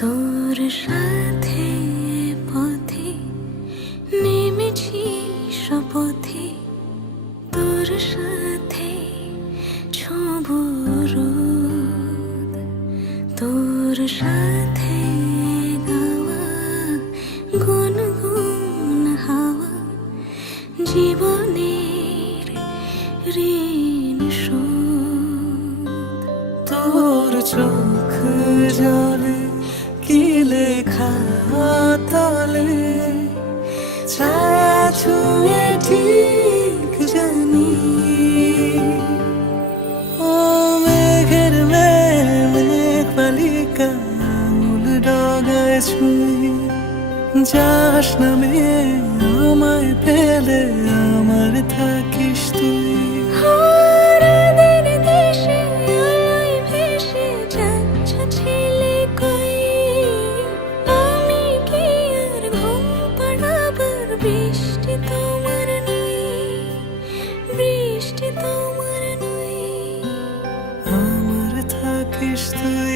তোর সাথে পথে নেমেছি শপথে, তোর সাথে ছোঁব রোদ, তোর সাথে গাওয়া গুনগুন হাওয়া জীবনের ঋণ শোধ। তোর চোখ জলে কি লেখা তলে, ছায়া ছুঁয়ে ঠিক জানি। ও মেঘের মেঘ বালিকা আঙুল ডগায় ছুঁয়ে, যাস নামে আমায় পেলে আমার থাকিস তুই। বৃষ্টি তোমার নই, বৃষ্টি তোমার নই, আমার থাকিস তুই।